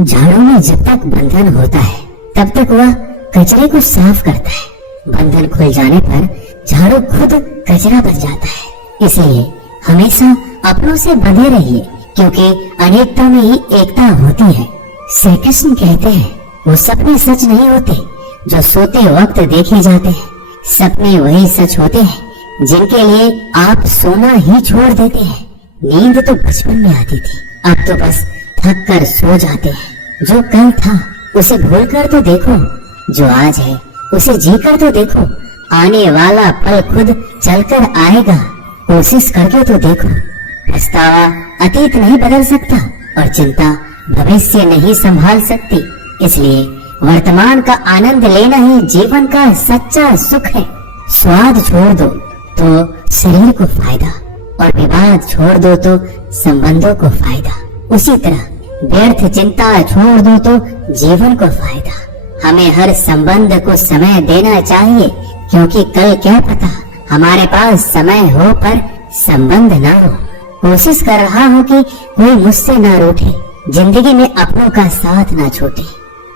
झाड़ू में जब तक बंधन होता है तब तक वह कचरे को साफ करता है। बंधन खुल जाने पर झाड़ू खुद कचरा बन जाता है। इसलिए हमेशा अपनों से बंधे रहिए, क्योंकि अनेकता में ही एकता होती है। श्री कृष्ण कहते हैं वो सपने सच नहीं होते जो सोते वक्त देखे जाते हैं। सपने वही सच होते हैं जिनके लिए आप सोना ही छोड़ देते हैं। नींद तो बचपन में आती थी, अब तो बस थक कर सो जाते हैं। जो कल था उसे भूल कर तो देखो, जो आज है उसे जी कर तो देखो। आने वाला पल खुद चलकर आएगा, कोशिश करके तो देखो। पछतावा अतीत नहीं बदल सकता और चिंता भविष्य नहीं संभाल सकती। इसलिए वर्तमान का आनंद लेना ही जीवन का सच्चा सुख है। स्वाद छोड़ दो तो शरीर को फायदा, और विवाद छोड़ दो तो संबंधों को फायदा। उसी तरह व्यर्थ चिंता छोड़ दो तो जीवन को फायदा। हमें हर संबंध को समय देना चाहिए, क्योंकि कल क्या पता हमारे पास समय हो पर संबंध ना हो। कोशिश कर रहा हूँ कि कोई मुझसे ना रूठे, जिंदगी में अपनों का साथ ना छूटे।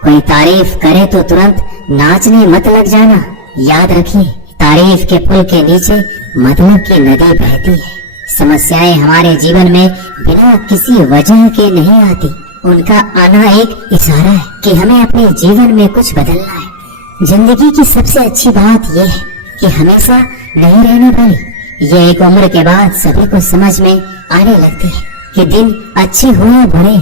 कोई तारीफ करे तो तुरंत नाचने मत लग जाना। याद रखिए, तारीफ के पुल के नीचे मतलब की नदी बहती है। समस्याएं हमारे जीवन में बिना किसी वजह के नहीं आती। उनका आना एक इशारा है कि हमें अपने जीवन में कुछ बदलना है। जिंदगी की सबसे अच्छी बात यह है कि हमेशा नहीं रहने वाली। ये एक उम्र के बाद सभी को समझ में आने लगती है कि दिन अच्छे हो या बुरे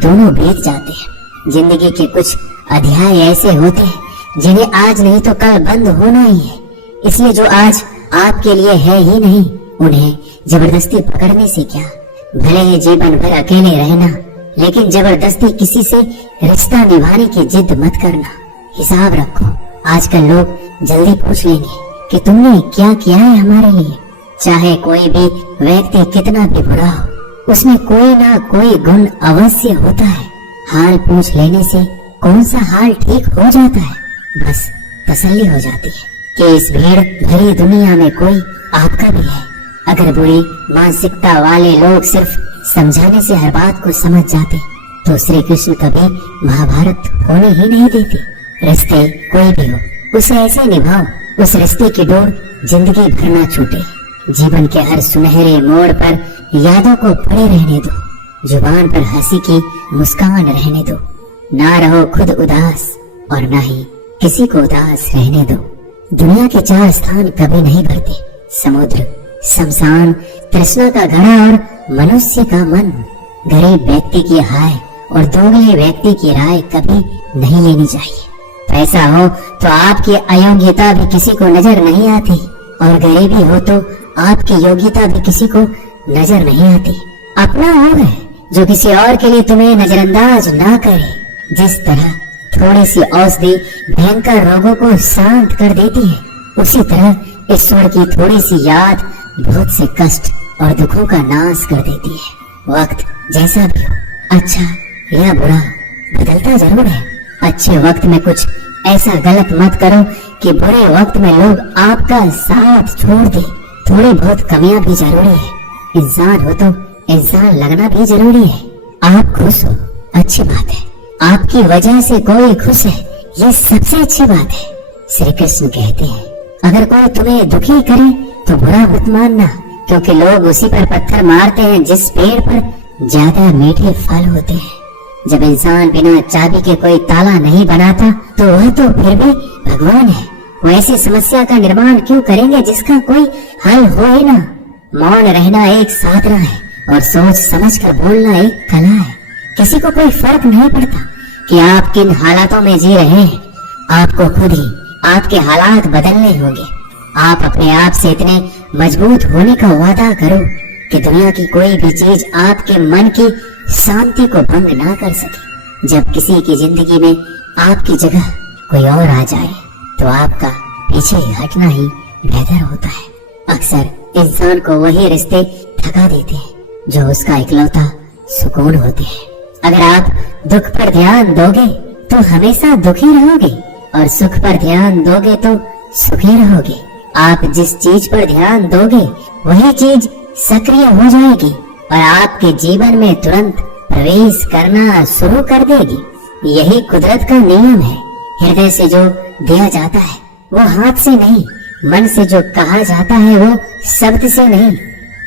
दोनों बीत जाते हैं। जिंदगी के कुछ अध्याय ऐसे होते हैं जिन्हें आज नहीं तो कल बंद होना ही है। इसलिए जो आज आपके लिए है ही नहीं, उन्हें जबरदस्ती पकड़ने से क्या। भले ही जीवन भर अकेले रहना, लेकिन जबरदस्ती किसी से रिश्ता निभाने की जिद मत करना। हिसाब रखो। आजकल लोग जल्दी पूछ लेंगे कि तुमने क्या किया है हमारे लिए। चाहे कोई भी व्यक्ति कितना भी बुरा हो, उसमें कोई ना कोई गुण अवश्य होता है। हाल पूछ लेने से कौन सा हाल ठीक हो जाता है, बस तसल्ली हो जाती है कि इस भीड़ भरी दुनिया में कोई आपका भी है। अगर बुरी मानसिकता वाले लोग सिर्फ समझाने से हर बात को समझ जाते तो श्री कृष्ण कभी महाभारत होने ही नहीं देते। रिश्ते कोई भी हो, उसे ऐसे निभाओ उस रिश्ते की डोर जिंदगी भर ना छूटे। जीवन के हर सुनहरे मोड़ पर यादों को पड़े रहने दो। जुबान पर हंसी की मुस्कान रहने दो। ना रहो खुद उदास और ना ही किसी को उदास रहने दो। दुनिया के 4 स्थान कभी नहीं भरते, समुद्र, शमशान, तृष्णा का घड़ा और मनुष्य का मन। गरीब व्यक्ति की हाय और दोगले व्यक्ति की राय कभी नहीं लेनी चाहिए। पैसा हो तो आपकी अयोग्यता भी किसी को नजर नहीं आती, और गरीबी हो तो आपकी योग्यता भी किसी को नजर नहीं आती। अपना वो है जो किसी और के लिए तुम्हें नजरअंदाज ना करे। जिस तरह थोड़ी सी औषधि भयंकर रोगों को शांत कर देती है, उसी तरह ईश्वर की थोड़ी सी याद बहुत से कष्ट और दुखों का नाश कर देती है। वक्त जैसा भी हो, अच्छा या बुरा, बदलता जरूर है। अच्छे वक्त में कुछ ऐसा गलत मत करो कि बुरे वक्त में लोग आपका साथ छोड़ दे। थोड़ी बहुत कमियां भी जरूरी है। इंसान हो तो इंसान लगना भी जरूरी है। आप खुश हो, अच्छी बात है। आपकी वजह से कोई खुश है, ये सबसे अच्छी बात है। श्री कृष्ण कहते हैं, अगर कोई तुम्हें दुखी करे तो बुरा मत मानना, क्योंकि लोग उसी पर पत्थर मारते हैं जिस पेड़ पर ज्यादा मीठे फल होते हैं। जब इंसान बिना चाबी के कोई ताला नहीं बनाता तो वह तो फिर भी भगवान है। वो ऐसी समस्या का निर्माण क्यों करेंगे जिसका कोई हल हो ही ना। मौन रहना एक साधना है और सोच समझ कर बोलना एक कला है। किसी को कोई फर्क नहीं पड़ता कि आप किन हालातों में जी रहे हैं। आपको खुद ही आपके हालात बदलने होंगे। आप अपने आप से इतने मजबूत होने का वादा करो कि दुनिया की कोई भी चीज आपके मन की शांति को भंग ना कर सके। जब किसी की जिंदगी में आपकी जगह कोई और आ जाए तो आपका पीछे हटना ही बेहतर होता है। अक्सर इंसान को वही रिश्ते थका देते हैं जो उसका इकलौता सुकून होते हैं। अगर आप दुख पर ध्यान दोगे तो हमेशा दुखी रहोगे, और सुख पर ध्यान दोगे तो सुखी रहोगे। आप जिस चीज पर ध्यान दोगे वही चीज सक्रिय हो जाएगी और आपके जीवन में तुरंत प्रवेश करना शुरू कर देगी। यही कुदरत का नियम है। हृदय से जो दिया जाता है वो हाथ से नहीं, मन से जो कहा जाता है वो शब्द से नहीं।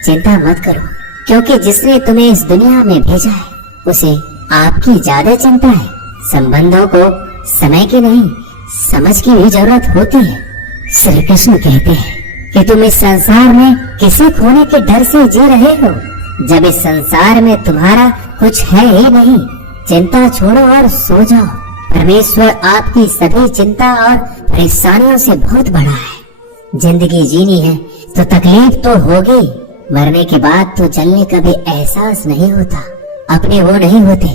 चिंता मत करो, क्योंकि जिसने तुम्हें इस दुनिया में भेजा है उसे आपकी ज्यादा चिंता है। संबंधों को समय की नहीं, समझ की भी जरूरत होती है। श्री कृष्ण कहते हैं कि तुम इस संसार में किसी खोने के डर से जी रहे हो, जब इस संसार में तुम्हारा कुछ है ही नहीं। चिंता छोड़ो और सो जाओ। परमेश्वर आपकी सभी चिंता और परेशानियों से बहुत बड़ा है। जिंदगी जीनी है तो तकलीफ तो होगी, मरने के बाद तो जलने का भी एहसास नहीं होता। अपने वो नहीं होते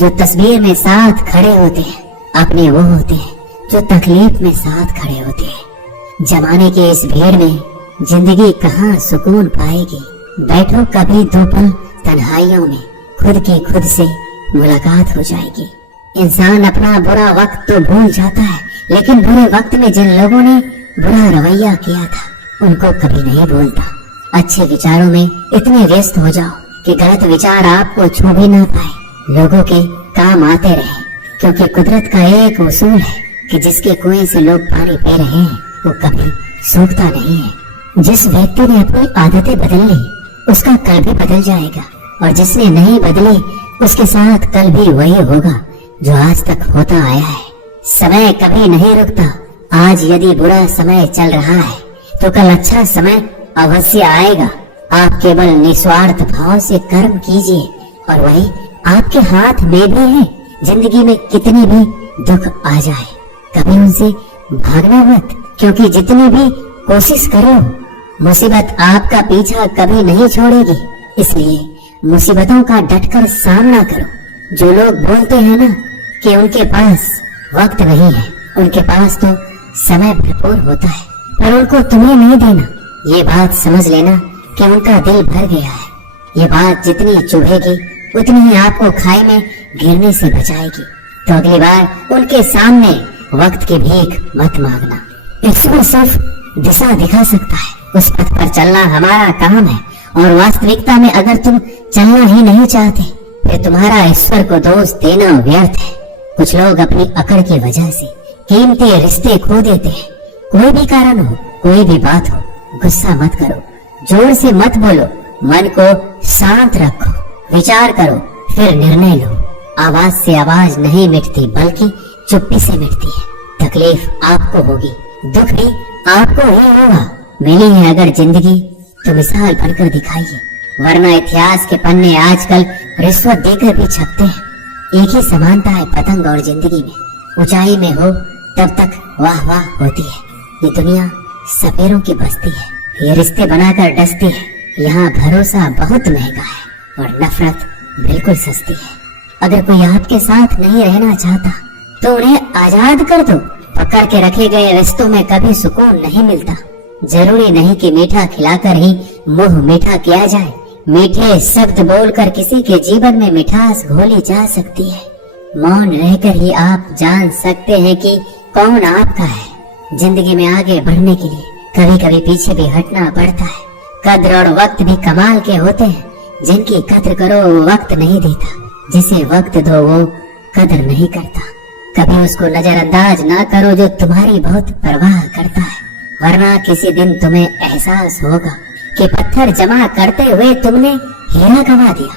जो तस्वीर में साथ खड़े होते हैं, अपने वो होते हैं जो तकलीफ में साथ खड़े होते हैं। जमाने के इस भीड़ में जिंदगी कहाँ सुकून पाएगी। बैठो कभी दो पल तन्हाइयों में, खुद की खुद से मुलाकात हो जाएगी। इंसान अपना बुरा वक्त तो भूल जाता है, लेकिन बुरे वक्त में जिन लोगों ने बुरा रवैया किया था उनको कभी नहीं भूलता। अच्छे विचारों में इतने व्यस्त हो जाओ कि गलत विचार आपको छू भी ना पाए, लोगों के काम आते रहे। क्योंकि कुदरत का एक उसूल है कि जिसके कुएं से लोग पानी पी रहे हैं वो कभी सूखता नहीं है। जिस व्यक्ति ने अपनी आदतें बदल ली उसका कल भी बदल जाएगा, और जिसने नहीं बदली उसके साथ कल भी वही होगा जो आज तक होता आया है। समय कभी नहीं रुकता। आज यदि बुरा समय चल रहा है तो कल अच्छा समय अवश्य आएगा। आप केवल निस्वार्थ भाव से कर्म कीजिए और वही आपके हाथ में भी है। जिंदगी में कितनी भी दुख आ जाए कभी उनसे भागना मत, क्योंकि जितनी भी कोशिश करो मुसीबत आपका पीछा कभी नहीं छोड़ेगी। इसलिए मुसीबतों का डटकर सामना करो। जो लोग बोलते हैं ना कि उनके पास वक्त नहीं है, उनके पास तो समय भरपूर होता है, पर उनको तुम्हें नहीं देना। ये बात समझ लेना कि उनका दिल भर गया है। ये बात जितनी चुभेगी उतनी ही आपको खाई में गिरने से बचाएगी। तो अगली बार उनके सामने वक्त की भीख मत मांगना। ईश्वर सिर्फ दिशा दिखा सकता है, उस पथ पर चलना हमारा काम है। और वास्तविकता में अगर तुम चलना ही नहीं चाहते फिर तुम्हारा ईश्वर को दोष देना व्यर्थ है। कुछ लोग अपनी अकड़ की वजह से कीमती रिश्ते खो देते हैं। कोई भी कारण हो, कोई भी बात हो, गुस्सा मत करो, जोर से मत बोलो, मन को शांत रखो, विचार करो, फिर निर्णय लो। आवाज से आवाज नहीं मिटती बल्कि चुप्पी से मिटती है। तकलीफ आपको होगी, दुख भी आपको ही होगा। मिली है अगर जिंदगी तो मिसाल बनकर दिखाइए, वरना इतिहास के पन्ने आजकल रिश्वत देकर भी छपते हैं। एक ही समानता है पतंग और जिंदगी में। ऊंचाई में हो तब तक वाह वाह होती है। ये दुनिया सपेरों की बस्ती है, ये रिश्ते बनाकर डसती है। यहाँ भरोसा बहुत महंगा है और नफरत बिल्कुल सस्ती है। अगर कोई आपके साथ नहीं रहना चाहता तो उन्हें आजाद कर दो। पकड़ के रखे गए रिश्तों में कभी सुकून नहीं मिलता। जरूरी नहीं कि मीठा खिलाकर ही मुंह मीठा किया जाए। मीठे शब्द बोलकर किसी के जीवन में मिठास घोली जा सकती है। मौन रहकर ही आप जान सकते हैं कि कौन आपका है। जिंदगी में आगे बढ़ने के लिए कभी कभी पीछे भी हटना पड़ता है। कद्र और वक्त भी कमाल के होते हैं। जिनकी कद्र करो वो वक्त नहीं देता, जिसे वक्त दो वो कद्र नहीं करता। कभी उसको नजरअंदाज ना करो जो तुम्हारी बहुत परवाह करता है, वरना किसी दिन तुम्हें एहसास होगा कि पत्थर जमा करते हुए तुमने हीरा गंवा दिया।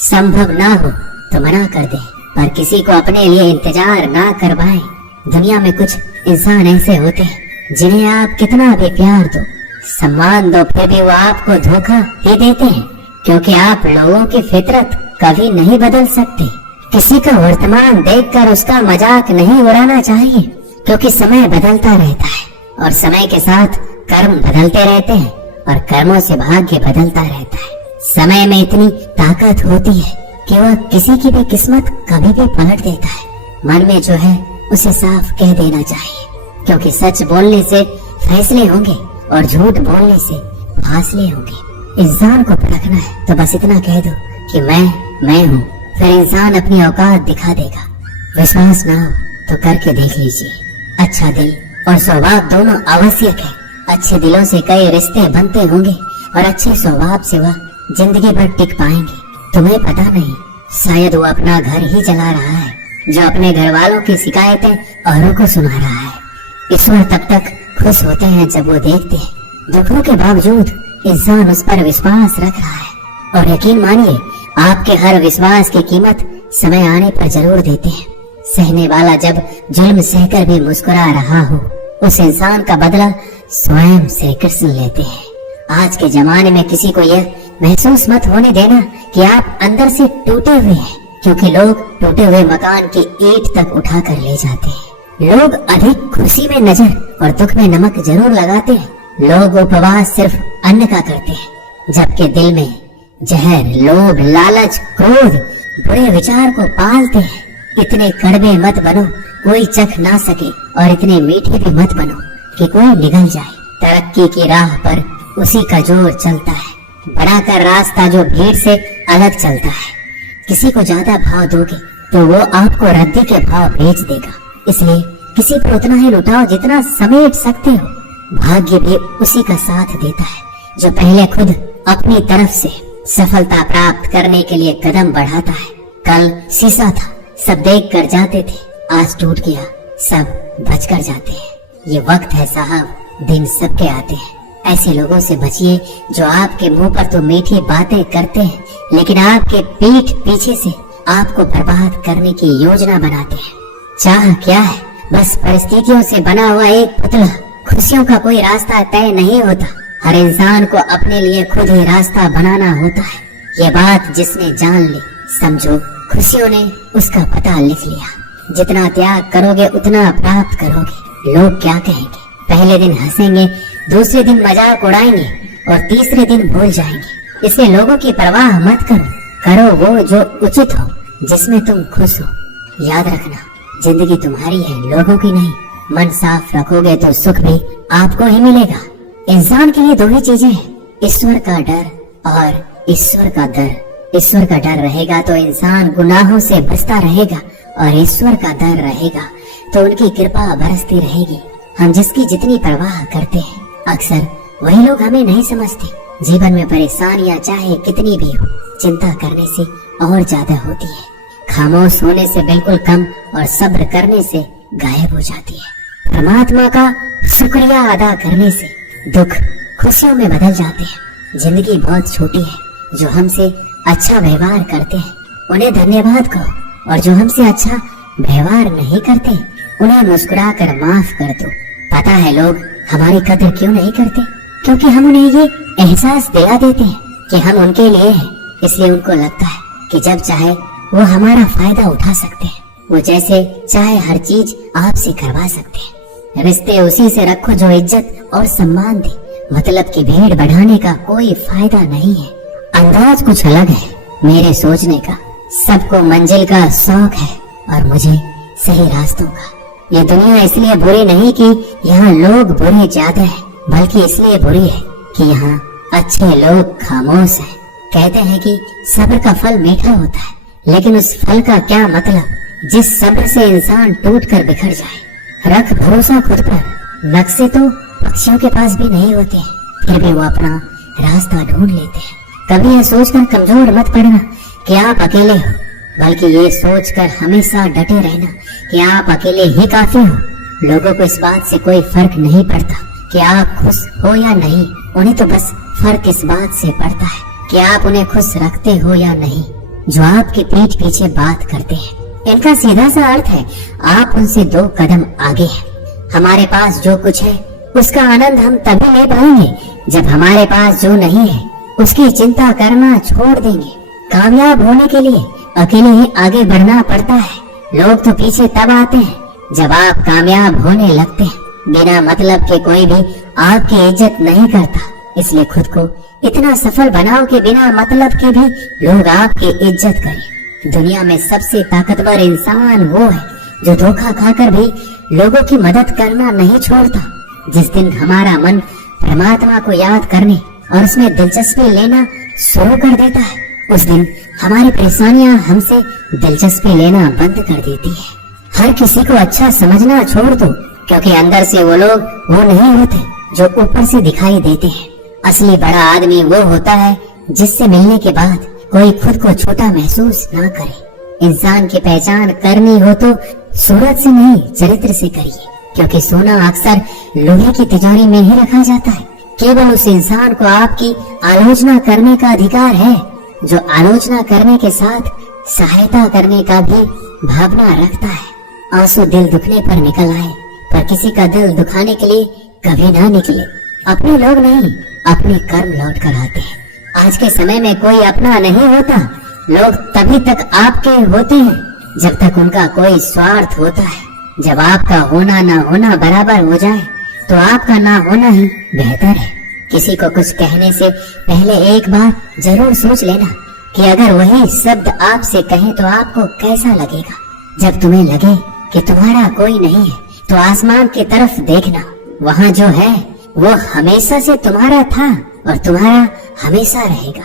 संभव ना हो तो मना कर दे, पर किसी को अपने लिए इंतजार ना करवाएं। दुनिया में कुछ इंसान ऐसे होते हैं जिन्हें आप कितना भी प्यार दो, सम्मान दो, फिर भी वो आपको धोखा ही देते हैं, क्योंकि आप लोगों की फितरत कभी नहीं बदल सकते। किसी का वर्तमान देखकर उसका मजाक नहीं उड़ाना चाहिए, क्योंकि समय बदलता रहता है और समय के साथ कर्म बदलते रहते हैं और कर्मों से भाग्य बदलता रहता है। समय में इतनी ताकत होती है कि वह किसी की भी किस्मत कभी भी पलट देता है। मन में जो है उसे साफ कह देना चाहिए, क्योंकि सच बोलने से फैसले होंगे और झूठ बोलने से फासले होंगे। इंसान को परखना है तो बस इतना कह दो कि मैं हूँ, फिर इंसान अपनी औकात दिखा देगा। विश्वास ना हो तो करके देख लीजिए। अच्छा दिल और स्वभाव दोनों आवश्यक है। अच्छे दिलों से कई रिश्ते बनते होंगे और अच्छे स्वभाव से वह जिंदगी भर टिक पाएंगे। तुम्हें पता नहीं शायद वो अपना घर ही जला रहा है, जो अपने घर वालों की शिकायतें औरों को सुना रहा है। ईश्वर तब तक खुश होते हैं जब वो देखते हैं दुखों के बावजूद इंसान उस पर विश्वास रख रहा है। और यकीन मानिए, आपके हर विश्वास की कीमत समय आने पर जरूर देते हैं। सहने वाला जब जुल्म सहकर भी मुस्कुरा रहा हो, उस इंसान का बदला स्वयं श्री कृष्ण लेते हैं। आज के जमाने में किसी को यह महसूस मत होने देना कि आप अंदर से टूटे हुए हैं, क्योंकि लोग टूटे हुए मकान की ईंट तक उठा कर ले जाते हैं। लोग अधिक खुशी में नजर और दुख में नमक जरूर लगाते हैं। लोग उपवास सिर्फ अन्न का करते हैं, जबकि दिल में जहर, लोभ, लालच, क्रोध, बुरे विचार को पालते हैं। इतने कड़वे मत बनो कोई चख ना सके, और इतने मीठे भी मत बनो कि कोई निगल जाए। तरक्की की राह पर उसी का जोर चलता है, बनाकर रास्ता जो भीड़ से अलग चलता है। किसी को ज्यादा भाव दोगे तो वो आपको रद्दी के भाव बेच देगा। इसलिए किसी पर उतना ही लुटाओ जितना समेट सकते हो। भाग्य भी उसी का साथ देता है जो पहले खुद अपनी तरफ से सफलता प्राप्त करने के लिए कदम बढ़ाता है। कल शीशा था, सब देख कर जाते थे, आज टूट गया, सब बच कर जाते हैं। ये वक्त है साहब, दिन सबके आते हैं। ऐसे लोगों से बचिए जो आपके मुंह पर तो मीठी बातें करते हैं, लेकिन आपके पीठ पीछे से आपको बर्बाद करने की योजना बनाते हैं। चाह क्या है? बस परिस्थितियों से बना हुआ एक पुतला। खुशियों का कोई रास्ता तय नहीं होता, हर इंसान को अपने लिए खुद ही रास्ता बनाना होता है। ये बात जिसने जान ली, समझो खुशियों ने उसका पता लिख लिया। जितना त्याग करोगे उतना प्राप्त करोगे। लोग क्या कहेंगे? पहले दिन हंसेंगे, दूसरे दिन मजाक उड़ाएंगे और तीसरे दिन भूल जाएंगे। इसलिए लोगों की परवाह मत करो, करो वो जो उचित हो, जिसमें तुम खुश हो। याद रखना, जिंदगी तुम्हारी है, लोगों की नहीं। मन साफ रखोगे तो सुख भी आपको ही मिलेगा। इंसान के लिए दो ही चीजें हैं, ईश्वर का डर और ईश्वर का दर। ईश्वर का डर रहेगा तो इंसान गुनाहों से बचता रहेगा, और ईश्वर का डर रहेगा तो उनकी कृपा बरसती रहेगी। हम जिसकी जितनी परवाह करते हैं, अक्सर वही लोग हमें नहीं समझते। जीवन में परेशानियां चाहे कितनी भी हो, चिंता करने से और ज्यादा होती है। खामोश होने से बिल्कुल कम और सब्र करने से गायब हो जाती है। परमात्मा का शुक्रिया अदा करने से दुख खुशियों में बदल जाते हैं। जिंदगी बहुत छोटी है, जो हमसे अच्छा व्यवहार करते हैं उन्हें धन्यवाद कहो, और जो हमसे अच्छा व्यवहार नहीं करते उन्हें मुस्कुरा कर माफ कर दो। पता है लोग हमारी कदर क्यों नहीं करते? क्योंकि हम उन्हें ये एहसास दिला देते हैं कि हम उनके लिए हैं। इसलिए उनको लगता है कि जब चाहे वो हमारा फायदा उठा सकते हैं, वो जैसे चाहे हर चीज आपसे करवा सकते हैं। रिश्ते उसी से रखो जो इज्जत और सम्मान दे। मतलब की भीड़ बढ़ाने का कोई फायदा नहीं है। अंदाज कुछ अलग है मेरे सोचने का। सबको मंजिल का शौक है और मुझे सही रास्तों का। ये दुनिया इसलिए बुरी नहीं कि यहाँ लोग बुरे ज्यादा है, बल्कि इसलिए बुरी है कि यहाँ अच्छे लोग खामोश हैं। कहते हैं कि सब्र का फल मीठा होता है, लेकिन उस फल का क्या मतलब जिस सब्र से इंसान टूट कर बिखर जाए। रख भरोसा खुद पर। नक्शे तो पक्षियों के पास भी नहीं होते हैं, फिर भी वो अपना रास्ता ढूंढ लेते हैं। कभी यह सोचकर कमजोर मत पड़ना कि आप अकेले हो, बल्कि ये सोचकर हमेशा डटे रहना कि आप अकेले ही काफी हो। लोगों को इस बात से कोई फर्क नहीं पड़ता कि आप खुश हो या नहीं। उन्हें तो बस फर्क इस बात से पड़ता है कि आप उन्हें खुश रखते हो या नहीं, जो आपके पीठ पीछे बात करते हैं। इनका सीधा सा अर्थ है, आप उनसे 2 कदम आगे हैं। हमारे पास जो कुछ है उसका आनंद हम तभी ले पाएंगे जब हमारे पास जो नहीं है उसकी चिंता करना छोड़ देंगे। कामयाब होने के लिए अकेले ही आगे बढ़ना पड़ता है। लोग तो पीछे तब आते हैं जब आप कामयाब होने लगते हैं। बिना मतलब के कोई भी आपकी इज्जत नहीं करता, इसलिए खुद को इतना सफल बनाओ कि बिना मतलब के भी लोग आपकी इज्जत करें। दुनिया में सबसे ताकतवर इंसान वो है जो धोखा खाकर भी लोगों की मदद करना नहीं छोड़ता। जिस दिन हमारा मन परमात्मा को याद करने और उसमें दिलचस्पी लेना शुरू कर देता है, उस दिन हमारी परेशानियां हमसे दिलचस्पी लेना बंद कर देती है। हर किसी को अच्छा समझना छोड़ दो, क्योंकि अंदर से वो लोग वो नहीं होते जो ऊपर से दिखाई देते हैं। असली बड़ा आदमी वो होता है जिससे मिलने के बाद कोई खुद को छोटा महसूस ना करे। इंसान की पहचान करनी हो तो सूरत से नहीं, चरित्र से करिए, क्योंकि सोना अक्सर लोहे की तिजोरी में ही रखा जाता है। केवल उस इंसान को आपकी आलोचना करने का अधिकार है जो आलोचना करने के साथ सहायता करने का भी भावना रखता है। आंसू दिल दुखने पर निकल आए, पर किसी का दिल दुखाने के लिए कभी ना निकले। अपने लोग नहीं, अपने कर्म लौट कर आते हैं। आज के समय में कोई अपना नहीं होता। लोग तभी तक आपके होते हैं जब तक उनका कोई स्वार्थ होता है। जब आपका होना ना होना बराबर हो जाए तो आपका ना होना ही बेहतर है। किसी को कुछ कहने से पहले एक बार जरूर सोच लेना कि अगर वही शब्द आपसे कहे तो आपको कैसा लगेगा। जब तुम्हें लगे कि तुम्हारा कोई नहीं है तो आसमान की तरफ देखना, वहाँ जो है वो हमेशा से तुम्हारा था और तुम्हारा हमेशा रहेगा।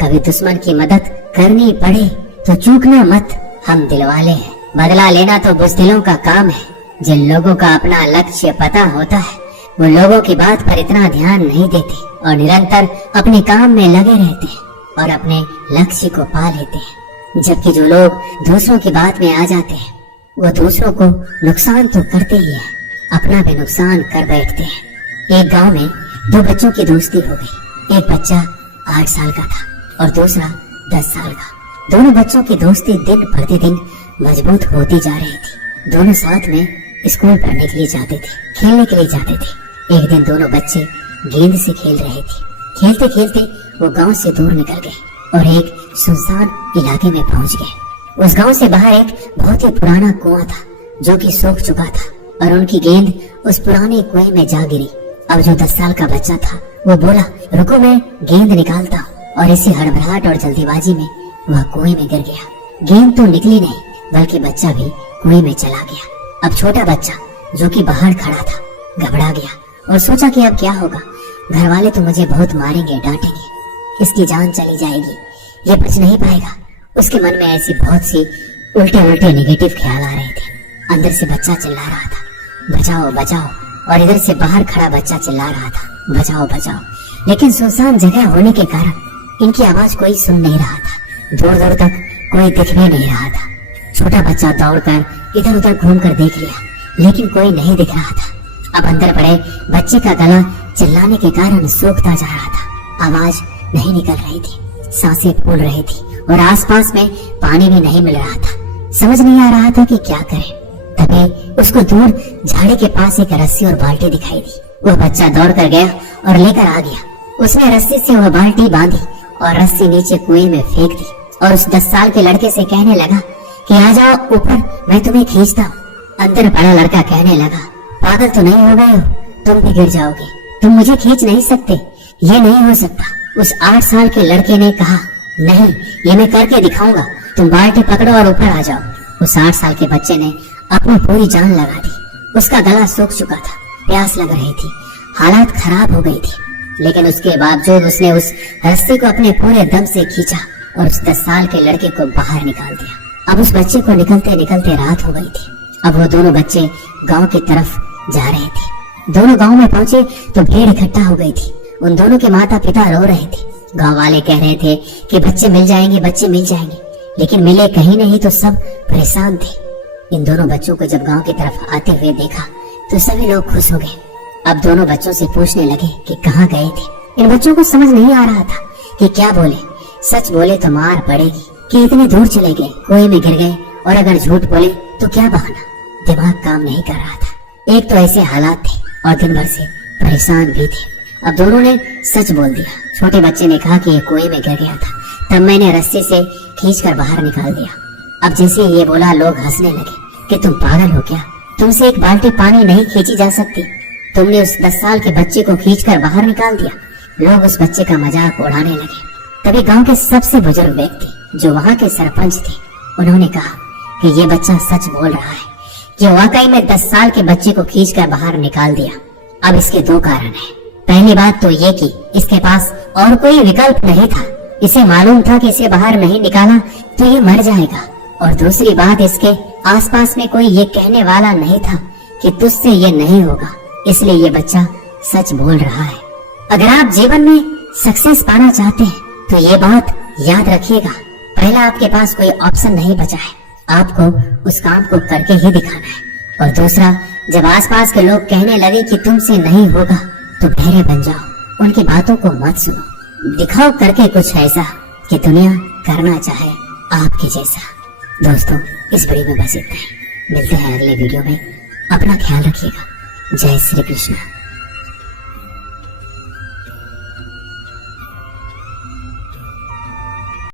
कभी दुश्मन की मदद करनी पड़े तो चूकना मत। हम दिलवाले हैं, बदला लेना तो बुज़दिलों का काम है। जिन लोगों का अपना लक्ष्य पता होता है वो लोगों की बात पर इतना ध्यान नहीं देते और निरंतर अपने काम में लगे रहते हैं और अपने लक्ष्य को पा लेते हैं। जबकि जो लोग दूसरों की बात में आ जाते हैं वो दूसरों को नुकसान तो करते ही है, अपना भी नुकसान कर बैठते हैं। एक गांव में दो बच्चों की दोस्ती हो गई। एक बच्चा 8 साल का था और दूसरा 10 साल का। दोनों बच्चों की दोस्ती दिन प्रतिदिन मजबूत होती जा रही थी। दोनों साथ में स्कूल पढ़ने के लिए जाते थे, खेलने के लिए जाते थे। एक दिन दोनों बच्चे गेंद से खेल रहे थे। खेलते खेलते वो गांव से दूर निकल गए और एक सुनसान इलाके में पहुंच गए। उस गांव से बाहर एक बहुत ही पुराना कुआं था जो कि सूख चुका था और उनकी गेंद उस पुराने कुएं में जा गिरी। अब जो 10 साल का बच्चा था वो बोला, रुको मैं गेंद निकालता हूँ, और इसी हड़बड़ाहट और जल्दीबाजी में वह कुएं में गिर गया। गेंद तो निकली नहीं बल्कि बच्चा भी कुएं में चला गया। अब छोटा बच्चा जो कि बाहर खड़ा था घबरा गया और सोचा कि अब क्या होगा। घर वाले तो मुझे बहुत मारेंगे, डांटेंगे, इसकी जान चली जाएगी, ये बच नहीं पाएगा। उसके मन में ऐसी बहुत सी उल्टे उल्टे नेगेटिव ख्याल आ रहे थे। अंदर से बच्चा चिल्ला रहा था, बचाओ बचाओ, और इधर से बाहर खड़ा बच्चा चिल्ला रहा था, बचाओ बचाओ। लेकिन सुनसान जगह होने के कारण इनकी आवाज कोई सुन नहीं रहा था। दूर दूर तक कोई दिख भी नहीं रहा था। छोटा बच्चा दौड़कर इधर उधर घूमकर देख लिया लेकिन कोई नहीं दिख रहा था। अब अंदर पड़े बच्चे का गला चिल्लाने के कारण सूखता जा रहा था। आवाज नहीं निकल रही थी, सांसें फूल रही थी और आसपास में पानी भी नहीं मिल रहा था। समझ नहीं आ रहा था कि क्या करे। तभी उसको दूर झाड़ी के पास एक रस्सी और बाल्टी दिखाई दी। वह बच्चा दौड़ कर गया और लेकर आ गया। उसने रस्सी से वह बाल्टी बांधी और रस्सी नीचे कुएं में फेंक दी और उस 10 साल के लड़के से कहने लगा कि आ जाओ ऊपर, मैं तुम्हें खींचता हूँ। अंदर पड़ा लड़का कहने लगा, पागल तो नहीं हो गए हो, तुम भी गिर जाओगे, तुम मुझे खींच नहीं सकते, ये नहीं हो सकता। उस 8 साल के लड़के ने कहा, नहीं, ये मैं करके दिखाऊंगा, तुम बाल्टी पकड़ो और ऊपर आ जाओ। उस 8 साल के बच्चे ने अपनी पूरी जान लगा दी। उसका गला सूख चुका था, प्यास लग रही थी, हालात खराब हो गई थी, लेकिन उसके बावजूद उसने उस रस्सी को अपने पूरे दम से खींचा और उस 10 साल के लड़के को बाहर निकाल दिया। अब उस बच्चे को निकलते निकलते रात हो गई थी। अब वो दोनों बच्चे गांव की तरफ जा रहे थे। दोनों गांव में पहुंचे तो भीड़ इकट्ठा हो गई थी। उन दोनों के माता पिता रो रहे थे। गांव वाले कह रहे थे कि बच्चे मिल जाएंगे, बच्चे मिल जाएंगे, लेकिन मिले कहीं नहीं तो सब परेशान थे। इन दोनों बच्चों को जब गांव की तरफ आते हुए देखा तो सभी लोग खुश हो गए। अब दोनों बच्चों से पूछने लगे कि कहाँ गए थे। इन बच्चों को समझ नहीं आ रहा था कि क्या बोले। सच बोले तो मार पड़ेगी कि इतने दूर चले गए, कुएं में गिर गए, और अगर झूठ बोले तो क्या बहाना। दिमाग काम नहीं कर रहा था। एक तो ऐसे हालात थे और दिन भर से परेशान भी थे। अब दोनों ने सच बोल दिया। छोटे बच्चे ने कहा कि ये कुएं में गिर गया था, तब मैंने रस्सी से खींचकर बाहर निकाल दिया। अब जैसे ये बोला लोग हंसने लगे कि तुम पागल हो क्या, तुमसे एक बाल्टी पानी नहीं खींची जा सकती, तुमने उस 10 साल के बच्चे को खींचकर बाहर निकाल दिया। लोग उस बच्चे का मजाक उड़ाने लगे। तभी गांव के सबसे बुजुर्ग व्यक्ति जो वहाँ के सरपंच थे, उन्होंने कहा कि ये बच्चा सच बोल रहा है, ये वाकई में 10 साल के बच्चे को खींचकर बाहर निकाल दिया। अब इसके 2 कारण हैं। पहली बात तो ये कि इसके पास और कोई विकल्प नहीं था। इसे मालूम था कि इसे बाहर नहीं निकाला तो ये मर जाएगा। और दूसरी बात, इसके आसपास में कोई ये कहने वाला नहीं था कि तुझसे ये नहीं होगा, इसलिए ये बच्चा सच बोल रहा है। अगर आप जीवन में सक्सेस पाना चाहते हैं तो ये बात याद रखिएगा, पहला आपके पास कोई ऑप्शन नहीं बचा है, आपको उस काम को करके ही दिखाना है। और दूसरा, जब आसपास के लोग कहने लगे कि तुमसे नहीं होगा, तो बहरे बन जाओ, उनकी बातों को मत सुनो, दिखाओ करके कुछ ऐसा कि दुनिया करना चाहे आपके जैसा। दोस्तों, इस वीडियो में बस इतना ही। मिलते हैं अगले वीडियो में। अपना ख्याल रखिएगा। जय श्री कृष्ण।